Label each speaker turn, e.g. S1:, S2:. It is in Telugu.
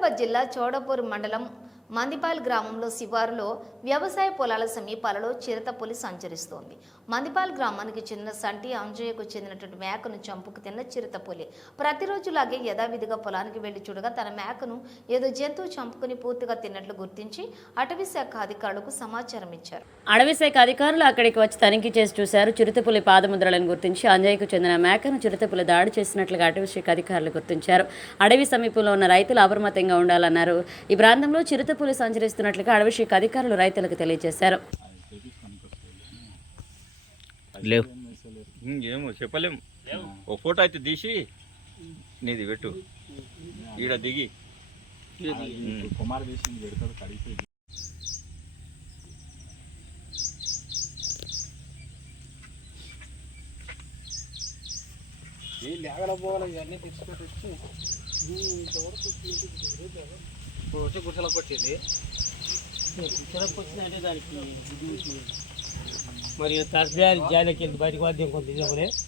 S1: వికారాబాద్ జిల్లా చౌడపూర్ మండలం మందిపాల్ గ్రామంలో శివారులో వ్యవసాయ పొలాల సమీపాలలో చిరతపులి సంచరిస్తోంది. మందిపాల్ గ్రామానికి చెందిన సంటి అంజయ్యకు చెందినటువంటి మేకను చంపుకు తిన్న చిరుతపులి ప్రతిరోజులాగే యథావిధిగా పొలానికి వెళ్ళి చూడగా తన మేకను ఏదో జంతువు చంపుకుని పూర్తిగా తిన్నట్లు గుర్తించి అటవీ శాఖ అధికారులకు సమాచారం ఇచ్చారు.
S2: అడవి శాఖ అధికారులు అక్కడికి వచ్చి తనిఖీ చేసి చూశారు. చిరుతపులి పాదముద్రలను గుర్తించి అంజయ్యకు చెందిన మేకను చిరుతపులి దాడి చేసినట్లుగా అటవీ శాఖ అధికారులు గుర్తించారు. అడవి సమీపంలో ఉన్న రైతులు అప్రమత్తంగా ఉండాలన్నారు. ఈ ప్రాంతంలో చిరుతపులి సంచరిస్తున్నట్లుగా అడవి శాఖ అధికారులు రైతులకు తెలియజేశారు.
S3: లేవు.
S4: ఉమ్, ఏమో చెప్పలేం ఓ ఫోటో అయితే తీసి నీది పెట్టు. ఈడ దిగి.
S5: కుమార్ పెడతారు లేగడ పోవాలి ఇవన్నీ తెచ్చుకొని ఇంతవరకు వచ్చి గుర్తలకు వచ్చింది.
S6: గుర్తలకు వచ్చిందంటే దానికి మరి తరచు జాలికి వెళ్ళి బయటకు వాద్యం కొంత